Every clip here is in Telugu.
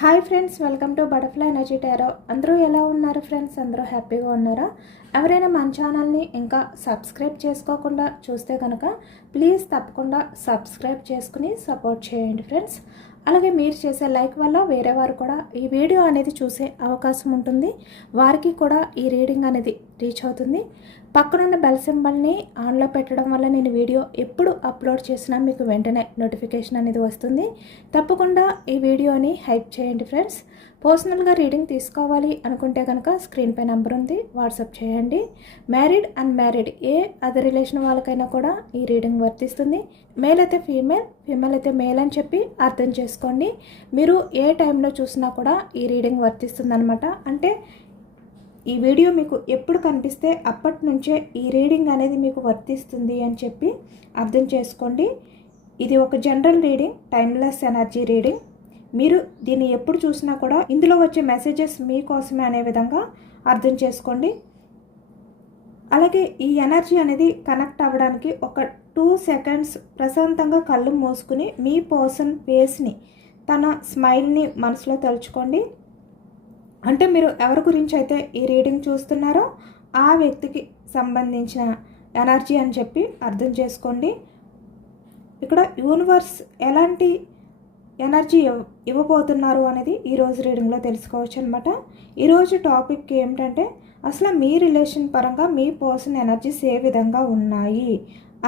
Hi friends, welcome to butterfly energy tarot. అందరూ ఎలా ఉన్నారు ఫ్రెండ్స్? అందరూ హ్యాపీగా ఉన్నారా? ఎవరైనా మన ఛానల్ని ఇంకా సబ్స్క్రైబ్ చేసుకోకుండా చూస్తే కనుక ప్లీజ్ తప్పకుండా సబ్స్క్రైబ్ చేసుకుని సపోర్ట్ చేయండి ఫ్రెండ్స్. అలాగే మీరు చేసే లైక్ వల్ల వేరే వారు కూడా ఈ వీడియో అనేది చూసే అవకాశం ఉంటుంది. వారికి కూడా ఈ రీడింగ్ అనేది రీచ్ అవుతుంది. పక్కనున్న బెల్ సింబల్ని ఆన్లో పెట్టడం వల్ల నేను వీడియో ఎప్పుడు అప్లోడ్ చేసినా మీకు వెంటనే నోటిఫికేషన్ అనేది వస్తుంది. తప్పకుండా ఈ వీడియోని హైప్ చేయండి ఫ్రెండ్స్. పర్సనల్గా రీడింగ్ తీసుకోవాలి అనుకుంటే కనుక స్క్రీన్పై నెంబర్ ఉంది, వాట్సాప్ చేయండి. మ్యారీడ్ అన్మ్యారీడ్ ఏ అదర్ రిలేషన్ వాళ్ళకైనా కూడా ఈ రీడింగ్ వర్తిస్తుంది. మేల్ అయితే ఫీమేల్, ఫీమేల్ అయితే మేల్ అని చెప్పి అర్థం చేసుకోండి. మీరు ఏ టైంలో చూసినా కూడా ఈ రీడింగ్ వర్తిస్తుంది అనమాట. అంటే ఈ వీడియో మీకు ఎప్పుడు కనిపిస్తే అప్పటి నుంచే ఈ రీడింగ్ అనేది మీకు వర్తిస్తుంది అని చెప్పి అర్థం చేసుకోండి. ఇది ఒక general reading, timeless energy reading. మీరు దీన్ని ఎప్పుడు చూసినా కూడా ఇందులో వచ్చే మెసేజెస్ మీకోసమే అనే విధంగా అర్థం చేసుకోండి. అలాగే ఈ ఎనర్జీ అనేది కనెక్ట్ అవ్వడానికి ఒక 2 సెకండ్స్ ప్రశాంతంగా కళ్ళు మూసుకుని మీ పర్సన్ ఫేస్ని, తన స్మైల్ని మనసులో తలుచుకోండి. అంటే మీరు ఎవరి గురించి అయితే ఈ రీడింగ్ చూస్తున్నారో ఆ వ్యక్తికి సంబంధించిన ఎనర్జీ అని చెప్పి అర్థం చేసుకోండి. ఇక్కడ యూనివర్స్ ఎలాంటి ఎనర్జీ ఇవ్వబోతున్నారు అనేది ఈరోజు రీడింగ్లో తెలుసుకోవచ్చు అనమాట. ఈరోజు టాపిక్ ఏమిటంటే అసలు మీ రిలేషన్ పరంగా మీ పర్సన్ ఎనర్జీస్ ఏ విధంగా ఉన్నాయి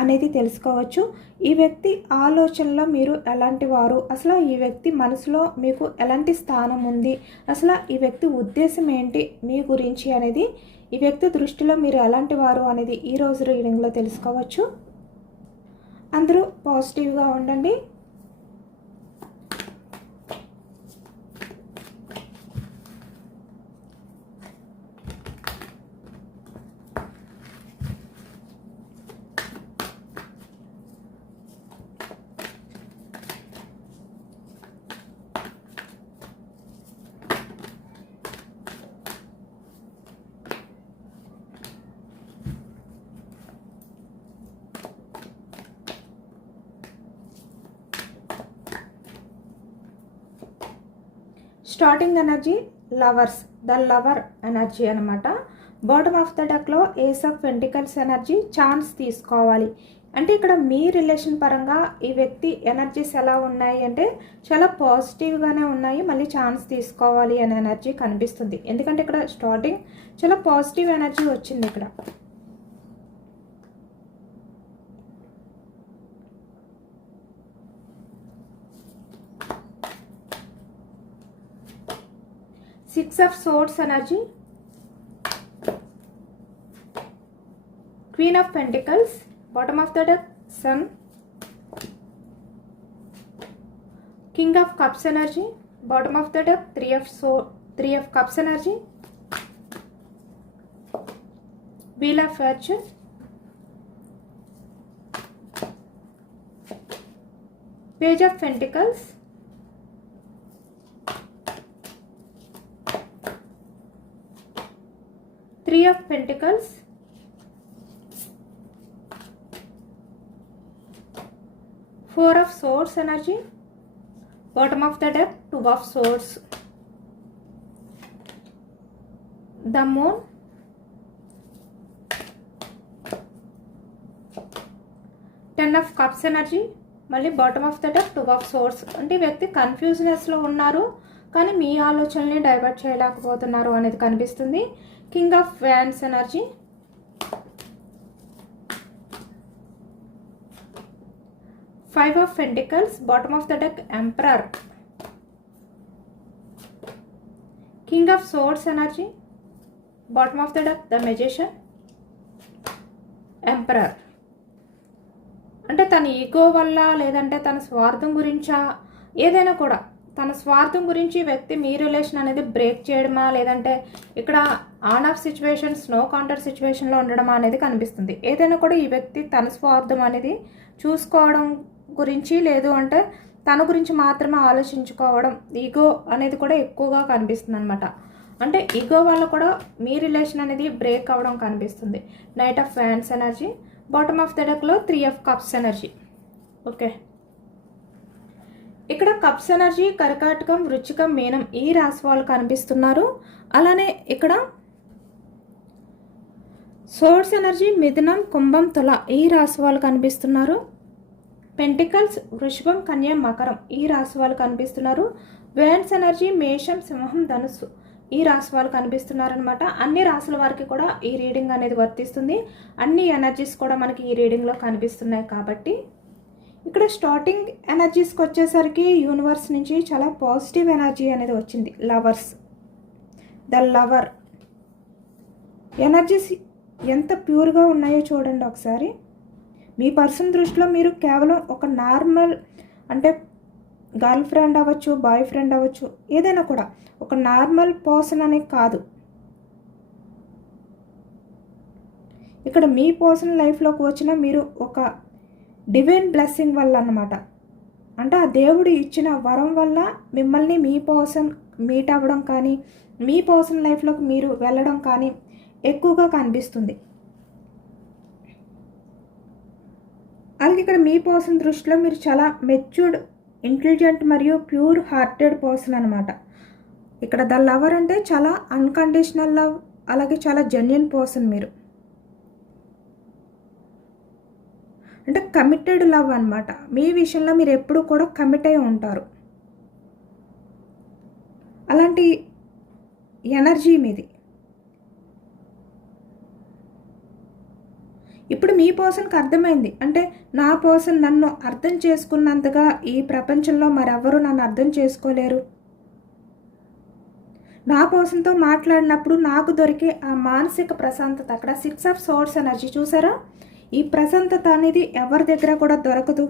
అనేది తెలుసుకోవచ్చు. ఈ వ్యక్తి ఆలోచనలో మీరు ఎలాంటి వారు, అసలు ఈ వ్యక్తి మనసులో మీకు ఎలాంటి స్థానం ఉంది, అసలు ఈ వ్యక్తి ఉద్దేశం ఏంటి మీ గురించి అనేది, ఈ వ్యక్తి దృష్టిలో మీరు ఎలాంటి వారు అనేది ఈరోజు రీడింగ్లో తెలుసుకోవచ్చు. అందరూ పాజిటివ్గా ఉండండి. Starting energy lovers, the lover energy అనమాట. బాటమ్ ఆఫ్ ద డెక్లో ace of pentacles energy, chance తీసుకోవాలి. అంటే ఇక్కడ మీ రిలేషన్ పరంగా ఈ వ్యక్తి ఎనర్జీస్ ఎలా ఉన్నాయి అంటే చాలా పాజిటివ్గానే ఉన్నాయి. మళ్ళీ ఛాన్స్ తీసుకోవాలి అనే ఎనర్జీ కనిపిస్తుంది. ఎందుకంటే ఇక్కడ స్టార్టింగ్ చాలా పాజిటివ్ ఎనర్జీ వచ్చింది. ఇక్కడ Six of Swords energy, Queen of Pentacles, bottom of the deck, Sun, King of Cups energy, bottom of the deck, Three of Cups energy, Wheel of Fortune, Page of Pentacles, Three of Pentacles, Four of Swords energy, bottom of the deck, Two of Swords, the Moon, Ten of Cups energy, మళ్ళీ bottom of the deck, two of swords. అంటే వ్యక్తి కన్ఫ్యూజనెస్లో ఉన్నారు, కానీ మీ ఆలోచనల్ని డైవర్ట్ చేయలేకపోతున్నారు అనేది కనిపిస్తుంది. King of wands energy, five of pentacles, bottom of the deck, emperor, king of swords energy, bottom of the deck, the magician, emperor. అంటే తన ఈగో వల్ల లేదంటే తన స్వార్థం గురించా, ఏదైనా కూడా తన స్వార్థం గురించి వ్యక్తి మీ రిలేషన్ అనేది బ్రేక్ చేయడమా, లేదంటే ఇక్కడ on off situations, no contact సిచ్యువేషన్లో ఉండడమా అనేది కనిపిస్తుంది. ఏదైనా కూడా ఈ వ్యక్తి తన స్వార్థం అనేది చూసుకోవడం గురించి, లేదు అంటే తన గురించి మాత్రమే ఆలోచించుకోవడం, ఈగో అనేది కూడా ఎక్కువగా కనిపిస్తుంది అనమాట. అంటే ఈగో వల్ల కూడా మీ రిలేషన్ అనేది బ్రేక్ అవ్వడం కనిపిస్తుంది. Knight of wands energy, bottom of the డెక్లో three of cups energy. Okay, ఇక్కడ కప్స్ ఎనర్జీ కర్కాటకం, వృశ్చికం, మీనం ఈ రాశి వాళ్ళు కనిపిస్తున్నారు. అలానే ఇక్కడ సోర్స్ ఎనర్జీ మిథునం, కుంభం, తుల ఈ రాశి వాళ్ళు కనిపిస్తున్నారు. పెంటికల్స్ వృషభం, కన్య, మకరం ఈ రాశి వాళ్ళు కనిపిస్తున్నారు. వేన్స్ ఎనర్జీ మేషం, సింహం, ధనుస్సు ఈ రాశి వాళ్ళు కనిపిస్తున్నారనమాట. అన్ని రాశుల వారికి కూడా ఈ రీడింగ్ అనేది వర్తిస్తుంది. అన్ని ఎనర్జీస్ కూడా మనకి ఈ రీడింగ్లో కనిపిస్తున్నాయి. కాబట్టి ఇక్కడ స్టార్టింగ్ ఎనర్జీస్కి వచ్చేసరికి యూనివర్స్ నుంచి చాలా పాజిటివ్ ఎనర్జీ అనేది వచ్చింది. లవర్స్, ద లవర్ ఎనర్జీస్ ఎంత ప్యూర్గా ఉన్నాయో చూడండి ఒకసారి. మీ పర్సన్ దృష్టిలో మీరు కేవలం ఒక నార్మల్ అంటే గర్ల్ ఫ్రెండ్ అవ్వచ్చు, బాయ్ ఫ్రెండ్ అవ్వచ్చు, ఏదైనా కూడా ఒక నార్మల్ పర్సన్ అనే కాదు. ఇక్కడ మీ పర్సన్ లైఫ్లోకి వచ్చిన మీరు ఒక డివైన్ బ్లెస్సింగ్ వల్ల అన్నమాట. అంటే ఆ దేవుడు ఇచ్చిన వరం వల్ల మిమ్మల్ని మీ పర్సన్ మీట్ అవ్వడం కానీ, మీ పర్సన్ లైఫ్లోకి మీరు వెళ్ళడం కానీ ఎక్కువగా కనిపిస్తుంది. అలాగే ఇక్కడ మీ పర్సన్ దృష్టిలో మీరు చాలా మెచ్యూర్డ్, ఇంటెలిజెంట్ మరియు ప్యూర్ హార్టెడ్ పర్సన్ అనమాట. ఇక్కడ ద లవర్ అంటే చాలా అన్కండిషనల్ లవ్, అలాగే చాలా జెన్యున్ పర్సన్ మీరు. అంటే కమిటెడ్ లవ్ అనమాట. మీ విషయంలో మీరు ఎప్పుడూ కూడా కమిట్ అయి ఉంటారు. అలాంటి ఎనర్జీ మీది. ఇప్పుడు మీ పర్సన్కి అర్థమైంది, అంటే నా పర్సన్ నన్ను అర్థం చేసుకున్నంతగా ఈ ప్రపంచంలో మరెవరు నన్ను అర్థం చేసుకోలేరు. నా పర్సన్తో మాట్లాడినప్పుడు నాకు దొరికే ఆ మానసిక ప్రశాంతత, అక్కడ 6 ఆఫ్ సోర్స్ ఎనర్జీ చూసారా, ఈ ప్రశాంతత అనేది ఎవరి దగ్గర కూడా దొరకదు.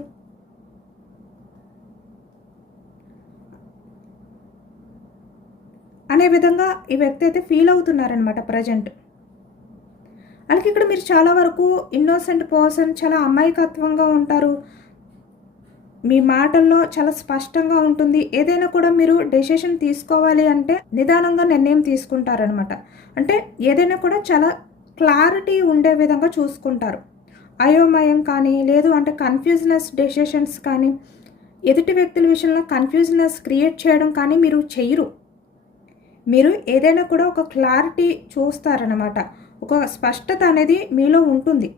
అనే విధంగా ఈ వ్యక్తి అయితే ఫీల్ అవుతున్నారనమాట ప్రజెంట్. అలాగే ఇక్కడ మీరు చాలా వరకు ఇన్నోసెంట్ పర్సన్, చాలా అమాయకత్వంగా ఉంటారు. మీ మాటల్లో చాలా స్పష్టంగా ఉంటుంది. ఏదైనా కూడా మీరు డెసిషన్ తీసుకోవాలి అంటే నిదానంగా నిర్ణయం తీసుకుంటారనమాట. అంటే ఏదైనా కూడా చాలా క్లారిటీ ఉండే విధంగా చూసుకుంటారు. అయోమయం కానీ, లేదు అంటే కన్ఫ్యూజ్నెస్ డెసిషన్స్ కానీ, ఎదుటి వ్యక్తుల విషయంలో కన్ఫ్యూజ్నెస్ క్రియేట్ చేయడం కానీ మీరు చెయ్యరు. మీరు ఏదైనా కూడా ఒక క్లారిటీ చూస్తారనమాట. ఒక స్పష్టత అనేది మీలో ఉంటుంది.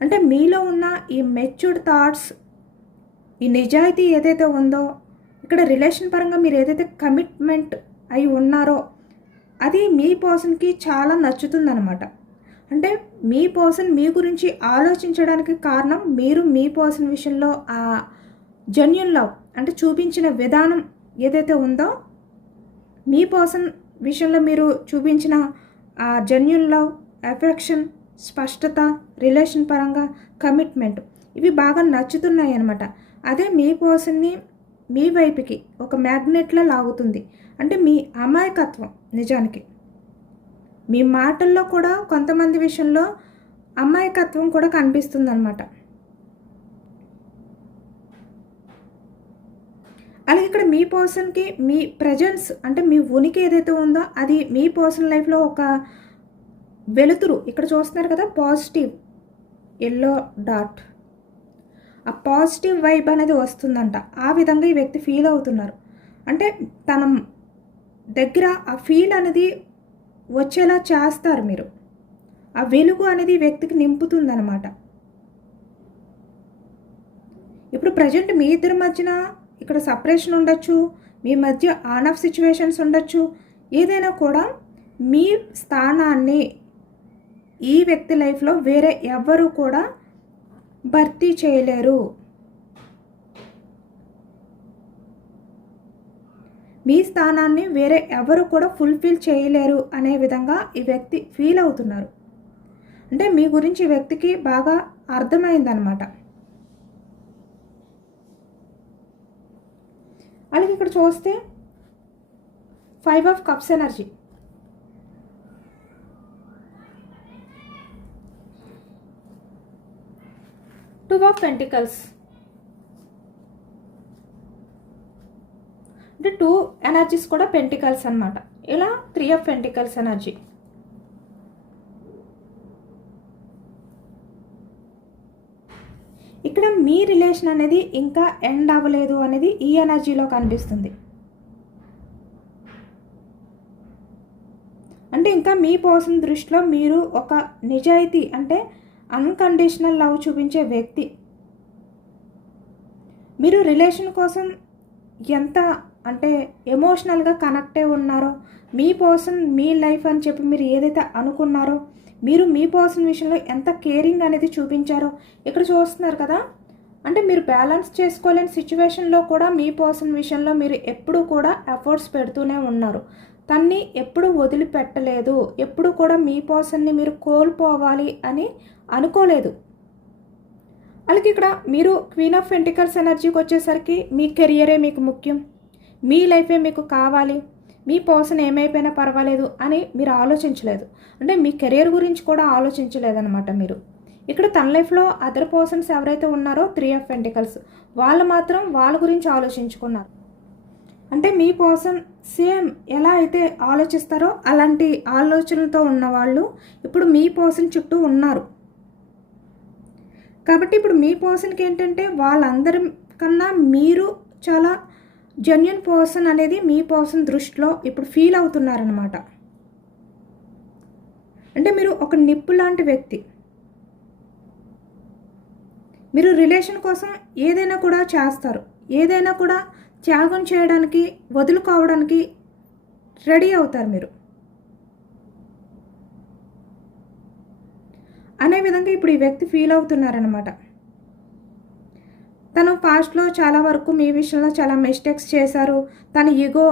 అంటే మీలో ఉన్న ఈ మెచ్యూర్డ్ థాట్స్, ఈ నిజాయితీ ఏదైతే ఉందో, ఇక్కడ రిలేషన్ పరంగా మీరు ఏదైతే కమిట్మెంట్ అయి ఉన్నారో అది మీ పర్సన్కి చాలా నచ్చుతుందన్నమాట. అంటే మీ పర్సన్ మీ గురించి ఆలోచించడానికి కారణం మీరు మీ పర్సన్ విషయంలో ఆ జెన్యూన్ లవ్ అంటే చూపించిన విధానం ఏదైతే ఉందో, మీ పర్సన్ విషయంలో మీరు చూపించిన ఆ జెన్యూన్ లవ్, అఫెక్షన్, స్పష్టత, రిలేషన్ పరంగా కమిట్మెంట్ ఇవి బాగా నచ్చుతున్నాయి అన్నమాట. అదే మీ పర్సన్ని మీ వైపుకి ఒక మ్యాగ్నెట్లా లాగుతుంది. అంటే మీ అమాయకత్వం నిజానికి మీ మాటల్లో కూడా కొంతమంది విషయంలో అమాయకత్వం కూడా కనిపిస్తుంది అన్నమాట. అలాగే ఇక్కడ మీ పర్సన్కి మీ ప్రజెన్స్ అంటే మీ ఉనికి ఏదైతే ఉందో అది మీ పర్సన్ లైఫ్లో ఒక వెలుతురు. ఇక్కడ చూస్తున్నారు కదా పాజిటివ్ ఎల్లో డాట్, ఆ పాజిటివ్ వైబ్ అనేది వస్తుందంట. ఆ విధంగా ఈ వ్యక్తి ఫీల్ అవుతున్నారు. అంటే తన దగ్గర ఆ ఫీల్ అనేది వచ్చేలా చేస్తారు మీరు. ఆ వెలుగు అనేది వ్యక్తికి నింపుతుందన్నమాట. ఇప్పుడు ప్రజెంట్ మీ ఇద్దరి మధ్యన ఇక్కడ సపరేషన్ ఉండొచ్చు, మీ మధ్య ఆన్ ఆఫ్ సిచ్యువేషన్స్ ఉండొచ్చు. ఏదైనా కూడా మీ స్థానాన్ని ఈ వ్యక్తి లైఫ్లో వేరే ఎవ్వరూ కూడా భర్తీ చేయలేరు. మీ స్థానాన్ని వేరే ఎవరు కూడా ఫుల్ఫిల్ చేయలేరు అనే విధంగా ఈ వ్యక్తి ఫీల్ అవుతున్నారు. అంటే మీ గురించి ఈ వ్యక్తికి బాగా అర్థమైందనమాట. అలాగే ఇక్కడ చూస్తే 5 of cups energy, two of pentacles, అంటే 2 ఎనర్జీస్ కూడా పెంటికల్స్ అన్నమాట. ఇలా 3 ఆఫ్ పెంటికల్స్ ఎనర్జీ. ఇక్కడ మీ రిలేషన్ అనేది ఇంకా ఎండ్ అవ్వలేదు అనేది ఈ ఎనర్జీలో కనిపిస్తుంది. అంటే ఇంకా మీ పర్సన్ దృష్టిలో మీరు ఒక నిజాయితీ అంటే అన్కండిషనల్ లవ్ చూపించే వ్యక్తి. మీరు రిలేషన్ కోసం ఎంత అంటే ఎమోషనల్గా కనెక్ట్ అయి ఉన్నారో, మీ పర్సన్ మీ లైఫ్ అని చెప్పి మీరు ఏదైతే అనుకున్నారో, మీరు మీ పర్సన్ విషయంలో ఎంత కేరింగ్ అనేది చూపించారో ఇక్కడ చూస్తున్నారు కదా. అంటే మీరు బ్యాలెన్స్ చేసుకోలేని సిచ్యువేషన్లో కూడా మీ పర్సన్ విషయంలో మీరు ఎప్పుడూ కూడా ఎఫర్ట్స్ పెడుతూనే ఉన్నారు. తన్ని ఎప్పుడు వదిలిపెట్టలేదు, ఎప్పుడు కూడా మీ పర్సన్ని మీరు కోల్పోవాలి అని అనుకోలేదు. అలాగే ఇక్కడ మీరు క్వీన్ ఆఫ్ పెంటికల్స్ ఎనర్జీకి వచ్చేసరికి మీ కెరియరే మీకు ముఖ్యం, మీ లైఫే మీకు కావాలి, మీ పర్సన్ ఏమైపోయినా పర్వాలేదు అని మీరు ఆలోచించలేదు. అంటే మీ కెరియర్ గురించి కూడా ఆలోచించలేదన్నమాట మీరు. ఇక్కడ తన లైఫ్లో అదర్ పర్సన్స్ ఎవరైతే ఉన్నారో 3 ఆఫ్ పెంటికల్స్ వాళ్ళు మాత్రం వాళ్ళ గురించి ఆలోచించుకున్నారు. అంటే మీ పర్సన్ సేమ్ ఎలా అయితే ఆలోచిస్తారో అలాంటి ఆలోచనలతో ఉన్నవాళ్ళు ఇప్పుడు మీ పర్సన్ చుట్టూ ఉన్నారు. కాబట్టి ఇప్పుడు మీ పర్సన్కి ఏంటంటే వాళ్ళందరి కన్నా మీరు చాలా జెన్యూన్ పర్సన్ అనేది మీ పర్సన్ దృష్టిలో ఇప్పుడు ఫీల్ అవుతున్నారనమాట. అంటే మీరు ఒక నిప్పు లాంటి వ్యక్తి. మీరు రిలేషన్ కోసం ఏదైనా కూడా చేస్తారు, ఏదైనా కూడా త్యాగం చేయడానికి వదులుకోవడానికి రెడీ అవుతారు మీరు అనే విధంగా ఇప్పుడు ఈ వ్యక్తి ఫీల్ అవుతున్నారనమాట. తను పాస్ట్లో చాలా వరకు మీ విషయంలో చాలా మిస్టేక్స్ చేశారు, తన ఈగో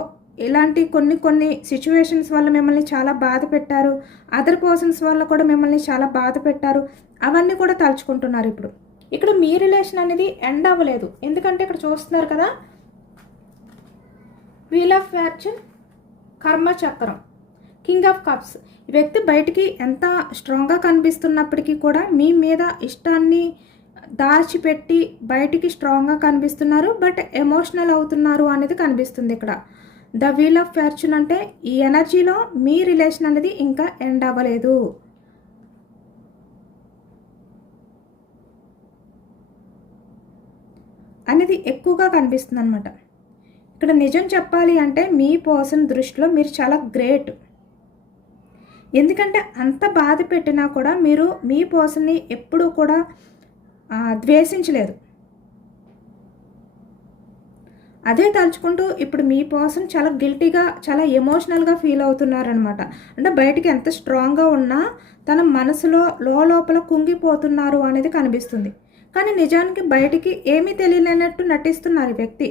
ఇలాంటి కొన్ని సిచ్యువేషన్స్ వల్ల మిమ్మల్ని చాలా బాధ పెట్టారు, అదర్ పర్సన్స్ వల్ల కూడా మిమ్మల్ని చాలా బాధ పెట్టారు, అవన్నీ కూడా తలుచుకుంటున్నారు. ఇప్పుడు ఇక్కడ మీ రిలేషన్ అనేది ఎండ్ అవ్వలేదు. ఎందుకంటే ఇక్కడ చూస్తున్నారు కదా, వీల్ ఆఫ్ ఫార్చ్యూన్, కర్మ చక్రం, కింగ్ ఆఫ్ కప్స్. ఈ వ్యక్తి బయటికి ఎంత స్ట్రాంగ్గా కనిపిస్తున్నప్పటికీ కూడా మీ మీద ఇష్టాన్ని దాచిపెట్టి బయటికి స్ట్రాంగ్గా కనిపిస్తున్నారు, బట్ ఎమోషనల్ అవుతున్నారు అనేది కనిపిస్తుంది ఇక్కడ. ద వీల్ ఆఫ్ ఫార్చ్యూన్ అంటే ఈ ఎనర్జీలో మీ రిలేషన్ అనేది ఇంకా ఎండ్ అవ్వలేదు. అనేది ఎక్కువగా కనిపిస్తుంది అనమాట. ఇక్కడ నిజం చెప్పాలి అంటే మీ పర్సన్ దృష్టిలో మీరు చాలా గ్రేట్. ఎందుకంటే అంత బాధ పెట్టినా కూడా మీరు మీ పర్సన్ని ఎప్పుడూ కూడా ద్వేషించలేదు. అదే తలుచుకుంటూ ఇప్పుడు మీ పర్సన్ చాలా గిల్టీగా చాలా ఎమోషనల్గా ఫీల్ అవుతున్నారనమాట. అంటే బయటికి ఎంత స్ట్రాంగ్గా ఉన్నా తన మనసులో లోపల కుంగిపోతున్నారు అనేది కనిపిస్తుంది. కానీ నిజానికి బయటికి ఏమీ తెలియలేనట్టు నటిస్తున్నారు ఈ వ్యక్తి.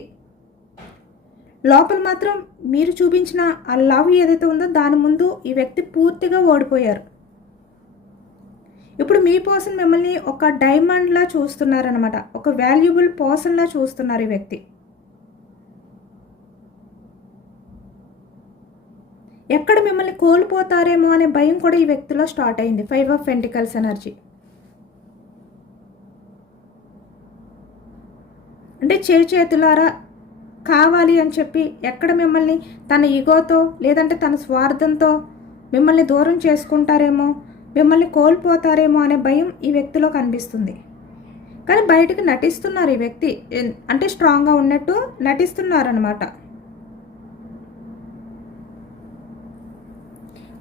లోపల మాత్రం మీరు చూపించిన ఆ లవ్ ఏదైతే ఉందో దాని ముందు ఈ వ్యక్తి పూర్తిగా ఓడిపోయారు. ఇప్పుడు మీ పర్సన్ మిమ్మల్ని ఒక డైమండ్లా చూస్తున్నారనమాట, ఒక వాల్యుబుల్ పర్సన్లా చూస్తున్నారు ఈ వ్యక్తి. ఎక్కడ మిమ్మల్ని కోల్పోతారేమో అనే భయం కూడా ఈ వ్యక్తిలో స్టార్ట్ అయింది. 5 ఆఫ్ పెంటికల్స్ ఎనర్జీ అంటే చేతులారా కావాలి అని చెప్పి ఎక్కడ మిమ్మల్ని తన ఈగోతో లేదంటే తన స్వార్థంతో మిమ్మల్ని దూరం చేసుకుంటారేమో, మిమ్మల్ని కోల్పోతారేమో అనే భయం ఈ వ్యక్తిలో కనిపిస్తుంది. కానీ బయటకు నటిస్తున్నారు ఈ వ్యక్తి, అంటే స్ట్రాంగ్గా ఉన్నట్టు నటిస్తున్నారనమాట.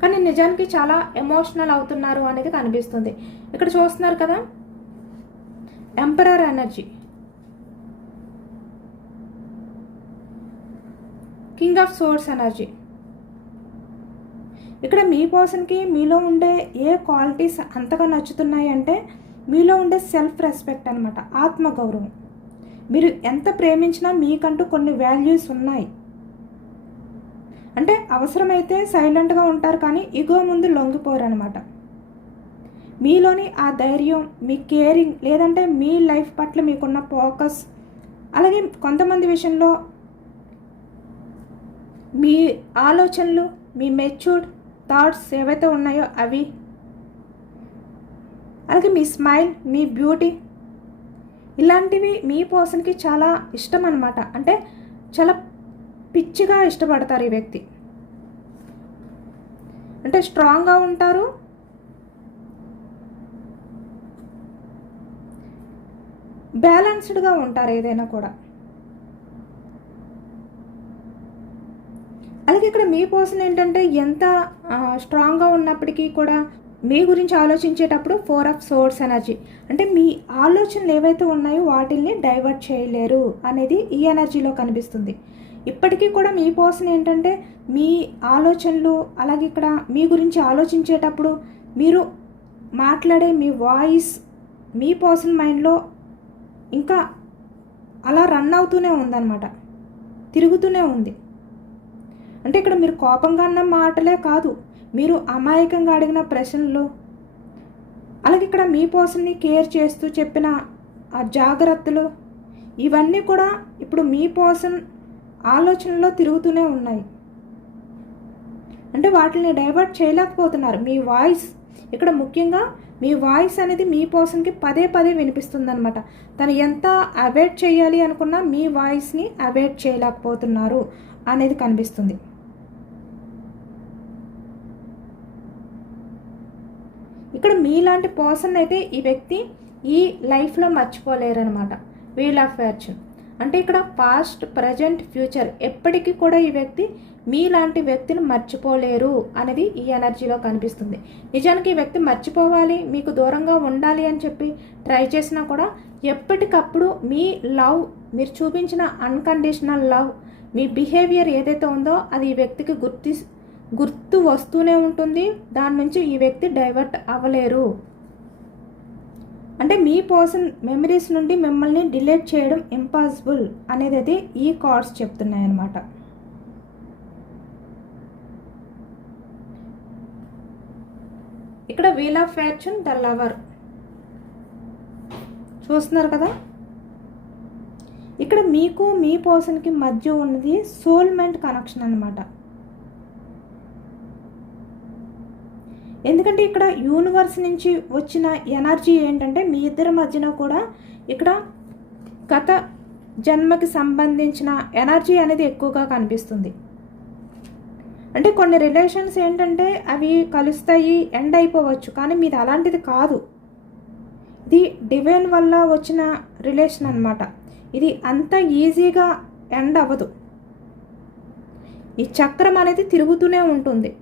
కానీ నిజానికి చాలా ఎమోషనల్ అవుతున్నారు అనేది కనిపిస్తుంది. ఇక్కడ చూస్తున్నారు కదా, emperor energy, king of swords energy. ఇక్కడ మీ పర్సన్కి మీలో ఉండే ఏ క్వాలిటీస్ అంతగా నచ్చుతున్నాయి అంటే మీలో ఉండే సెల్ఫ్ రెస్పెక్ట్ అనమాట, ఆత్మగౌరవం. మీరు ఎంత ప్రేమించినా మీకంటూ కొన్ని వాల్యూస్ ఉన్నాయి. అంటే అవసరమైతే సైలెంట్గా ఉంటారు కానీ ఈగో ముందు లొంగిపోరు అనమాట. మీలోని ఆ ధైర్యం, మీ కేరింగ్, లేదంటే మీ లైఫ్ పట్ల మీకున్న ఫోకస్, అలాగే కొంతమంది విషయంలో మీ ఆలోచనలు, మీ మెచ్యూర్డ్ థాట్స్ ఏవైతే ఉన్నాయో అవి, అలాగే మీ స్మైల్, మీ బ్యూటీ, ఇలాంటివి మీ పర్సన్కి చాలా ఇష్టం అనమాట. అంటే చాలా పిచ్చిగా ఇష్టపడతారు ఈ వ్యక్తి. అంటే స్ట్రాంగ్గా ఉంటారు, బ్యాలెన్స్డ్గా ఉంటారు ఏదైనా కూడా. అలాగే ఇక్కడ మీ పర్సన్ ఏంటంటే ఎంత స్ట్రాంగ్గా ఉన్నప్పటికీ కూడా మీ గురించి ఆలోచించేటప్పుడు 4 ఆఫ్ సోర్స్ ఎనర్జీ, అంటే మీ ఆలోచనలు ఏవైతే ఉన్నాయో వాటిల్ని డైవర్ట్ చేయలేరు అనేది ఈ ఎనర్జీలో కనిపిస్తుంది. ఇప్పటికీ కూడా మీ పర్సన్ ఏంటంటే మీ ఆలోచనలు, అలాగే ఇక్కడ మీ గురించి ఆలోచించేటప్పుడు మీరు మాట్లాడే మీ వాయిస్ మీ పర్సన్ మైండ్లో ఇంకా అలా రన్ అవుతూనే ఉందన్నమాట, తిరుగుతూనే ఉంది. అంటే ఇక్కడ మీరు కోపంగా అన్న మాటలే కాదు, మీరు అమాయకంగా అడిగిన ప్రశ్నలు, అలాగే ఇక్కడ మీ పర్సన్ని కేర్ చేస్తూ చెప్పిన ఆ జాగ్రత్తలు, ఇవన్నీ కూడా ఇప్పుడు మీ పర్సన్ ఆలోచనలో తిరుగుతూనే ఉన్నాయి. అంటే వాటిని డైవర్ట్ చేయలేకపోతున్నారు. మీ వాయిస్ ఇక్కడ ముఖ్యంగా మీ వాయిస్ అనేది మీ పర్సన్కి పదే పదే వినిపిస్తుంది అనమాట. తను ఎంత అవాయిడ్ చేయాలి అనుకున్నా మీ వాయిస్ని అవాయిడ్ చేయలేకపోతున్నారు అనేది కనిపిస్తుంది. ఇక్కడ మీలాంటి పర్సన్ అయితే ఈ వ్యక్తి ఈ లైఫ్లో మర్చిపోలేరనమాట. వీల్ ఆఫ్ ఫార్చ్యూన్ అంటే ఇక్కడ పాస్ట్, ప్రజెంట్, ఫ్యూచర్ ఎప్పటికీ కూడా ఈ వ్యక్తి మీలాంటి వ్యక్తిని మర్చిపోలేరు అనేది ఈ ఎనర్జీలో కనిపిస్తుంది. నిజానికి ఈ వ్యక్తి మర్చిపోవాలి, మీకు దూరంగా ఉండాలి అని చెప్పి ట్రై చేసినా కూడా ఎప్పటికప్పుడు మీ లవ్, మీరు చూపించిన అన్కండిషనల్ లవ్, మీ బిహేవియర్ ఏదైతే ఉందో అది ఈ వ్యక్తికి గుర్తు వస్తూనే ఉంటుంది. దాని నుంచి ఈ వ్యక్తి డైవర్ట్ అవ్వలేరు. అంటే మీ పర్సన్ మెమరీస్ నుండి మిమ్మల్ని డిలీట్ చేయడం ఇంపాసిబుల్ అనేది అయితే ఈ కార్డ్స్ చెప్తున్నాయి అన్నమాట. ఇక్కడ wheel of fortune, the lover చూస్తున్నారు కదా. ఇక్కడ మీకు మీ పర్సన్కి మధ్య ఉన్నది సోల్మెంట్ కనెక్షన్ అన్నమాట. ఎందుకంటే ఇక్కడ యూనివర్స్ నుంచి వచ్చిన ఎనర్జీ ఏంటంటే మీ ఇద్దరి మధ్యన కూడా ఇక్కడ గత జన్మకి సంబంధించిన ఎనర్జీ అనేది ఎక్కువగా కనిపిస్తుంది. అంటే కొన్ని రిలేషన్స్ ఏంటంటే అవి కలుస్తాయి, ఎండ్ అయిపోవచ్చు, కానీ మీది అలాంటిది కాదు. ఇది డివైన్ వల్ల వచ్చిన రిలేషన్ అన్నమాట. ఇది అంత ఈజీగా ఎండ్ అవ్వదు. ఈ చక్రం అనేది తిరుగుతూనే ఉంటుంది,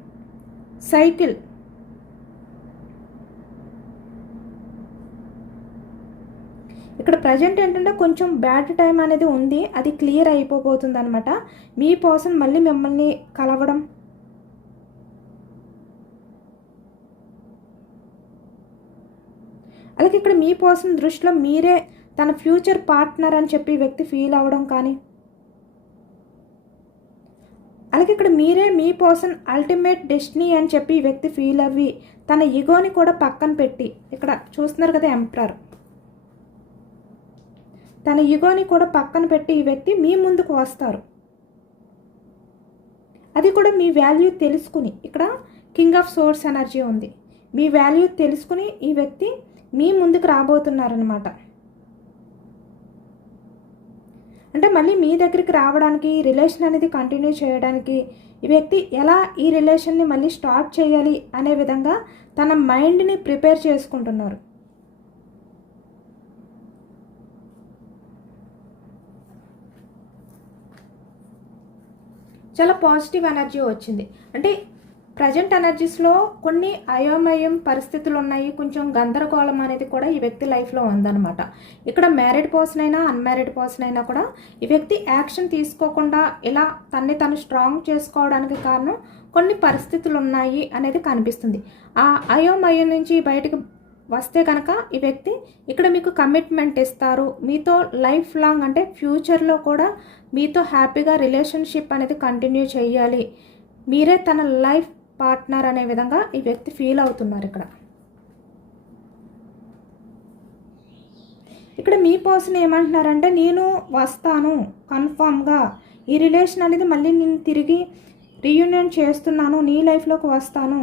సైకిల్. ఇక్కడ ప్రజెంట్ ఏంటంటే కొంచెం బ్యాడ్ టైం అనేది ఉంది, అది క్లియర్ అయిపోబోతుంది అనమాట. మీ పర్సన్ మళ్ళీ మిమ్మల్ని కలవడం, అలాగే ఇక్కడ మీ పర్సన్ దృష్టిలో మీరే తన ఫ్యూచర్ పార్ట్నర్ అని చెప్పి వ్యక్తి ఫీల్ అవ్వడం కానీ, అలాగే ఇక్కడ మీరే మీ పర్సన్ అల్టిమేట్ డెస్టినీ అని చెప్పి వ్యక్తి ఫీల్ అవ్వి తన ఈగోని కూడా పక్కన పెట్టి, ఇక్కడ చూస్తున్నారు కదా ఎంపరర్, తన ఈగోని కూడా పక్కన పెట్టి ఈ వ్యక్తి మీ ముందుకు వస్తారు. అది కూడా మీ వాల్యూ తెలుసుకుని, ఇక్కడ కింగ్ ఆఫ్ సోర్స్ ఎనర్జీ ఉంది, మీ వాల్యూ తెలుసుకుని ఈ వ్యక్తి మీ ముందుకు రాబోతున్నారనమాట. అంటే మళ్ళీ మీ దగ్గరికి రావడానికి, రిలేషన్ అనేది కంటిన్యూ చేయడానికి ఈ వ్యక్తి ఎలా ఈ రిలేషన్ని మళ్ళీ స్టార్ట్ చేయాలి అనే విధంగా తన మైండ్ని ప్రిపేర్ చేసుకుంటున్నారు. చాలా పాజిటివ్ ఎనర్జీ వచ్చింది. అంటే ప్రజెంట్ ఎనర్జీస్లో కొన్ని అయోమయం పరిస్థితులు ఉన్నాయి, కొంచెం గందరగోళం అనేది కూడా ఈ వ్యక్తి లైఫ్లో ఉందన్నమాట. ఇక్కడ మ్యారీడ్ పర్సన్ అయినా అన్మ్యారీడ్ పర్సన్ అయినా కూడా ఈ వ్యక్తి యాక్షన్ తీసుకోకుండా ఇలా తన్ని తను స్ట్రాంగ్ చేసుకోవడానికి కారణం కొన్ని పరిస్థితులు ఉన్నాయి అనేది కనిపిస్తుంది. ఆ అయోమయం నుంచి బయటకు వస్తే కనుక ఈ వ్యక్తి ఇక్కడ మీకు కమిట్మెంట్ ఇస్తారు, మీతో లైఫ్ లాంగ్, అంటే ఫ్యూచర్లో కూడా మీతో హ్యాపీగా రిలేషన్షిప్ అనేది కంటిన్యూ చేయాలి, మీరే తన లైఫ్ పార్ట్నర్ అనే విధంగా ఈ వ్యక్తి ఫీల్ అవుతున్నారు. ఇక్కడ మీ పర్సన్ ఏమంటున్నారంటే నేను వస్తాను కన్ఫామ్గా, ఈ రిలేషన్ అనేది మళ్ళీ నేను తిరిగి రీయూనియన్ చేస్తున్నాను, నీ లైఫ్లోకి వస్తాను,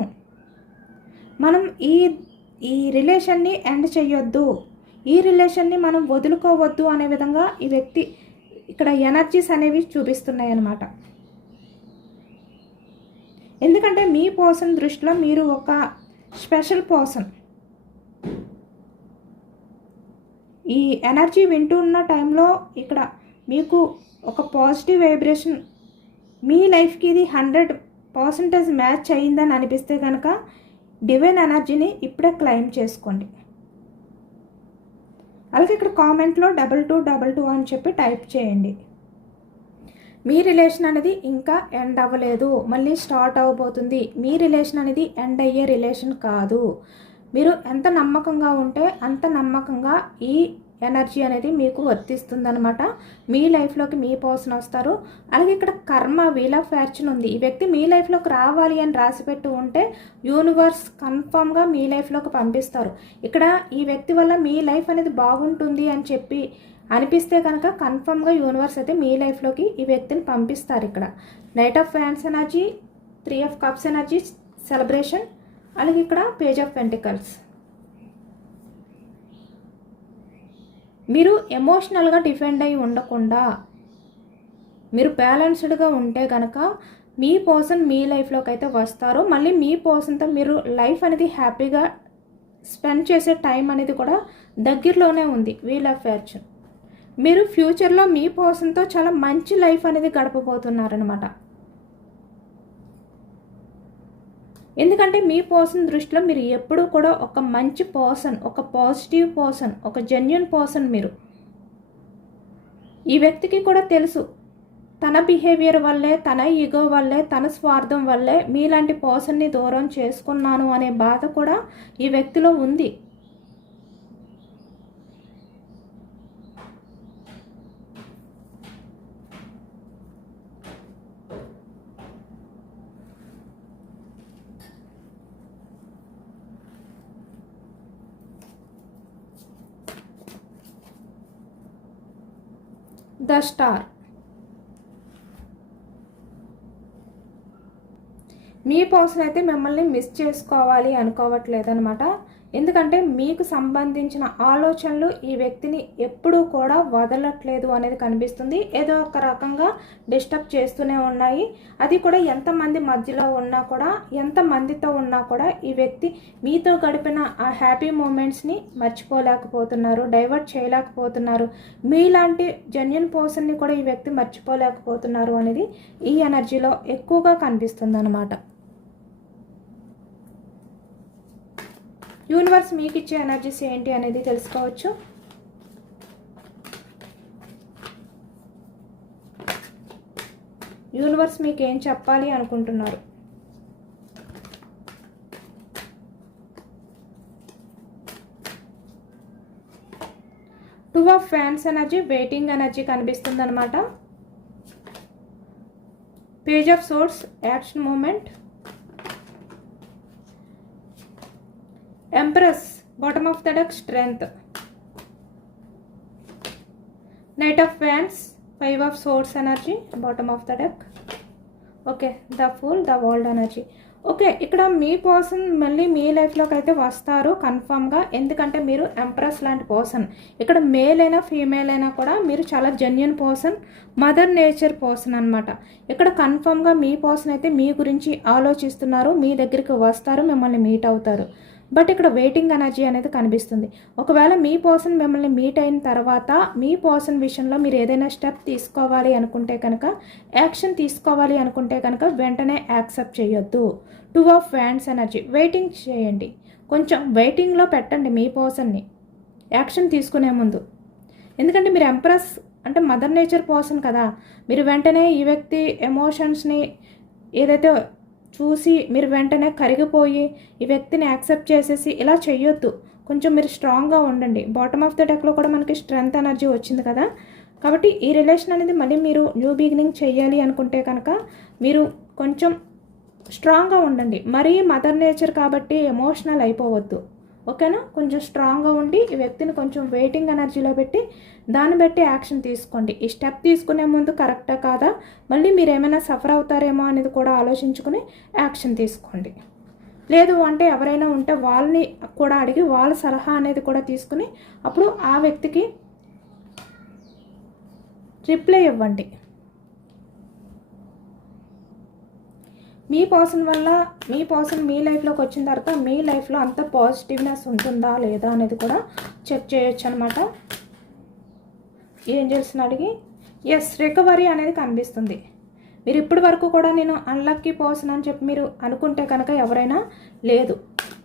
మనం ఈ రిలేషన్ని ఎండ్ చేయొద్దు, ఈ రిలేషన్ని మనం వదులుకోవద్దు అనే విధంగా ఈ వ్యక్తి ఇక్కడ ఎనర్జీస్ అనేవి చూపిస్తున్నాయి అన్నమాట. ఎందుకంటే మీ పర్సన్ దృష్టిలో మీరు ఒక స్పెషల్ పర్సన్. ఈ ఎనర్జీ వింటున్న టైంలో ఇక్కడ మీకు ఒక పాజిటివ్ వైబ్రేషన్ మీ లైఫ్కి ఇది 100% మ్యాచ్ అయ్యిందని అనిపిస్తే కనుక డివైన్ ఎనర్జీని ఇప్పుడే క్లెయిమ్ చేసుకోండి. అలాగే ఇక్కడ కామెంట్లో 2222 అని చెప్పి టైప్ చేయండి. మీ రిలేషన్ అనేది ఇంకా ఎండ్ అవ్వలేదు, మళ్ళీ స్టార్ట్ అవ్వబోతుంది. మీ రిలేషన్ అనేది ఎండ్ అయ్యే రిలేషన్ కాదు. మీరు ఎంత నమ్మకంగా ఉంటే అంత నమ్మకంగా ఈ ఎనర్జీ అనేది మీకు వర్తిస్తుందనమాట. మీ లైఫ్లోకి మీ పర్సన్ వస్తారు. అలాగే ఇక్కడ కర్మ వీల్ ఆఫ్ ఫార్చ్యూన్ ఉంది. ఈ వ్యక్తి మీ లైఫ్లోకి రావాలి అని రాసిపెట్టి ఉంటే యూనివర్స్ కన్ఫామ్గా మీ లైఫ్లోకి పంపిస్తారు. ఇక్కడ ఈ వ్యక్తి వల్ల మీ లైఫ్ అనేది బాగుంటుంది అని చెప్పి అనిపిస్తే కనుక కన్ఫామ్గా యూనివర్స్ అయితే మీ లైఫ్లోకి ఈ వ్యక్తిని పంపిస్తారు. ఇక్కడ నైట్ ఆఫ్ ఫ్యాన్స్ energy, 3 of cups energy, celebration. అలాగే ఇక్కడ పేజ్ ఆఫ్ పెంటికల్స్. మీరు ఎమోషనల్గా డిఫెండ్ అయి ఉండకుండా మీరు బ్యాలెన్స్డ్గా ఉంటే కనుక మీ పర్సన్ మీ లైఫ్లోకి అయితే వస్తారు. మళ్ళీ మీ పర్సన్తో మీరు లైఫ్ అనేది హ్యాపీగా స్పెండ్ చేసే టైం అనేది కూడా దగ్గరలోనే ఉంది. Wheel of fortune. మీరు ఫ్యూచర్లో మీ పర్సన్తో చాలా మంచి లైఫ్ అనేది గడపబోతున్నారనమాట. ఎందుకంటే మీ పర్సన్ దృష్టిలో మీరు ఎప్పుడూ కూడా ఒక మంచి పర్సన్, ఒక పాజిటివ్ పర్సన్, ఒక జెన్యూన్ పర్సన్ మీరు. ఈ వ్యక్తికి కూడా తెలుసు తన బిహేవియర్ వల్లే, తన ఈగో వల్లే, తన స్వార్థం వల్లే మీలాంటి పర్సన్ని దూరం చేసుకున్నాను అనే బాధ కూడా ఈ వ్యక్తిలో ఉంది. The star. మీ పర్సన్ అయితే మిమ్మల్ని మిస్ చేసుకోవాలి అనుకోవట్లేదనమాట. ఎందుకంటే మీకు సంబంధించిన ఆలోచనలు ఈ వ్యక్తిని ఎప్పుడూ కూడా వదలట్లేదు అనేది కనిపిస్తుంది. ఏదో ఒక రకంగా డిస్టర్బ్ చేస్తూనే ఉన్నాయి. అది కూడా ఎంతమంది మధ్యలో ఉన్నా కూడా, ఎంతమందితో ఉన్నా కూడా ఈ వ్యక్తి మీతో గడిపిన ఆ హ్యాపీ మూమెంట్స్ని మర్చిపోలేకపోతున్నారు, డైవర్ట్ చేయలేకపోతున్నారు. మీలాంటి జెన్యూన్ పర్సన్ని కూడా ఈ వ్యక్తి మర్చిపోలేకపోతున్నారు అనేది ఈ ఎనర్జీలో ఎక్కువగా కనిపిస్తుంది అన్నమాట. యూనివర్స్ మీకు ఇచ్చే ఎనర్జీస్ ఏంటి అనేది తెలుసుకోవచ్చు. యూనివర్స్ మీకు ఏం చెప్పాలి అనుకుంటున్నారు? టూ ఆఫ్ ఫ్యాన్స్ ఎనర్జీ, వెయిటింగ్ ఎనర్జీ కనిపిస్తుంది అనమాట. Page of swords, action moment. Empress, bottom of the deck, strength. Knight of ఫ్యాన్స్, 5 of swords energy, bottom of the deck. Okay, the fool, the world energy. Okay, ఇక్కడ మీ పర్సన్ మళ్ళీ మీ లైఫ్లోకి అయితే వస్తారు కన్ఫామ్గా. ఎందుకంటే మీరు ఎంప్రెస్ లాంటి పర్సన్. ఇక్కడ మేల్ అయినా ఫీమేల్ అయినా కూడా మీరు చాలా genuine person, mother nature person అనమాట. ఇక్కడ కన్ఫామ్గా మీ పర్సన్ అయితే మీ గురించి ఆలోచిస్తున్నారు, మీ దగ్గరికి వస్తారు, మిమ్మల్ని మీట్ అవుతారు. బట్ ఇక్కడ వెయిటింగ్ ఎనర్జీ అనేది కనిపిస్తుంది. ఒకవేళ మీ పర్సన్ మిమ్మల్ని మీట్ అయిన తర్వాత మీ పర్సన్ విషయంలో మీరు ఏదైనా స్టెప్ తీసుకోవాలి అనుకుంటే కనుక, యాక్షన్ తీసుకోవాలి అనుకుంటే కనుక వెంటనే యాక్సెప్ట్ చేయొద్దు. 2 ఆఫ్ ఫ్యాన్స్ ఎనర్జీ, వెయిటింగ్ చేయండి. కొంచెం వెయిటింగ్లో పెట్టండి మీ పర్సన్ని యాక్షన్ తీసుకునే ముందు. ఎందుకంటే మీరు ఎంప్రెస్ అంటే మదర్ నేచర్ పర్సన్ కదా. మీరు వెంటనే ఈ వ్యక్తి ఎమోషన్స్ని ఏదైతే చూసి మీరు వెంటనే కరిగిపోయి ఈ వ్యక్తిని యాక్సెప్ట్ చేసేసి ఇలా చెయ్యొద్దు. కొంచెం మీరు స్ట్రాంగ్గా ఉండండి. బాటమ్ ఆఫ్ ద డెక్లో కూడా మనకి స్ట్రెంగ్త్ ఎనర్జీ వచ్చింది కదా. కాబట్టి ఈ రిలేషన్ అనేది మళ్ళీ మీరు న్యూ బిగినింగ్ చేయాలి అనుకుంటే కనుక మీరు కొంచెం స్ట్రాంగ్గా ఉండండి. మరీ మదర్ నేచర్ కాబట్టి ఎమోషనల్ అయిపోవద్దు. ఓకేనా? కొంచెం స్ట్రాంగ్గా ఉండి ఈ వ్యక్తిని కొంచెం వెయిటింగ్ ఎనర్జీలో పెట్టి దాన్ని బట్టి యాక్షన్ తీసుకోండి. ఈ స్టెప్ తీసుకునే ముందు కరెక్టా కాదా, మళ్ళీ మీరు ఏమైనా సఫర్ అవుతారేమో అనేది కూడా ఆలోచించుకుని యాక్షన్ తీసుకోండి. లేదు అంటే ఎవరైనా ఉంటే వాళ్ళని కూడా అడిగి వాళ్ళ సలహా అనేది కూడా తీసుకుని అప్పుడు ఆ వ్యక్తికి రిప్లై ఇవ్వండి. మీ పర్సన్ వల్ల మీ పర్సన్ మీ లైఫ్లోకి వచ్చిన తర్వాత మీ లైఫ్లో అంత పాజిటివ్నెస్ ఉంటుందా లేదా అనేది కూడా చెక్ చేయొచ్చు అనమాట. ఏం చేస్తున్నా అడిగి ఎస్ రికవరీ అనేది కనిపిస్తుంది. మీరు ఇప్పటి వరకు కూడా నేను అన్లక్కీ పర్సన్ అని చెప్పి మీరు అనుకుంటే కనుక ఎవరైనా లేదు,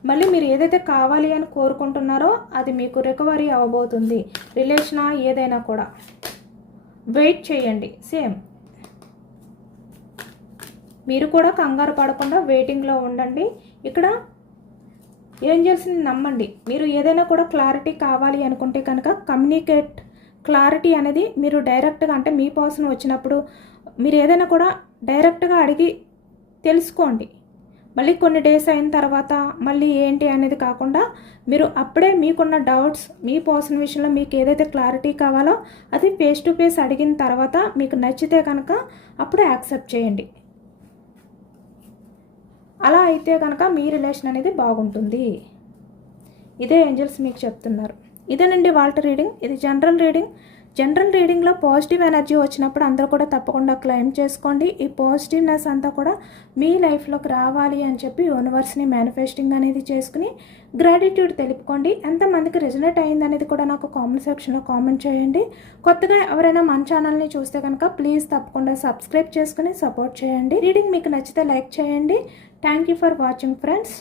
మళ్ళీ మీరు ఏదైతే కావాలి అని కోరుకుంటున్నారో అది మీకు రికవరీ అవ్వబోతుంది. రిలేషనా ఏదైనా కూడా వెయిట్ చేయండి. సేమ్ మీరు కూడా కంగారు పడకుండా వెయిటింగ్లో ఉండండి. ఇక్కడ ఏంజల్స్ని నమ్మండి. మీరు ఏదైనా కూడా క్లారిటీ కావాలి అనుకుంటే కనుక కమ్యూనికేట్ క్లారిటీ అనేది మీరు డైరెక్ట్గా, అంటే మీ పర్సన్ వచ్చినప్పుడు మీరు ఏదైనా కూడా డైరెక్ట్గా అడిగి తెలుసుకోండి. మళ్ళీ కొన్ని డేస్ అయిన తర్వాత మళ్ళీ ఏంటి అనేది కాకుండా మీరు అప్పుడే మీకున్న డౌట్స్, మీ పర్సన్ విషయంలో మీకు ఏదైతే క్లారిటీ కావాలో అది ఫేస్ టు ఫేస్ అడిగిన తర్వాత మీకు నచ్చితే కనుక అప్పుడే యాక్సెప్ట్ చేయండి. అలా అయితే కనుక మీ రిలేషన్ అనేది బాగుంటుంది. ఇదే ఏంజల్స్ మీకు చెప్తున్నారు. ఇదేనండి వాళ్ళ రీడింగ్. ఇది జనరల్ రీడింగ్. జనరల్ రీడింగ్లో పాజిటివ్ ఎనర్జీ వచ్చినప్పుడు అందరూ కూడా తప్పకుండా క్లెయిమ్ చేసుకోండి. ఈ పాజిటివ్నెస్ అంతా కూడా మీ లైఫ్లోకి రావాలి అని చెప్పి యూనివర్స్ని మేనిఫెస్టింగ్ అనేది చేసుకుని గ్రాటిట్యూడ్ తెలుపుకోండి. ఎంతమందికి రిజనేట్ అయింది అనేది కూడా నాకు కామెంట్ సెక్షన్లో కామెంట్ చేయండి. కొత్తగా ఎవరైనా మన ఛానల్ని చూస్తే కనుక ప్లీజ్ తప్పకుండా సబ్స్క్రైబ్ చేసుకుని సపోర్ట్ చేయండి. రీడింగ్ మీకు నచ్చితే లైక్ చేయండి. Thank you for watching friends.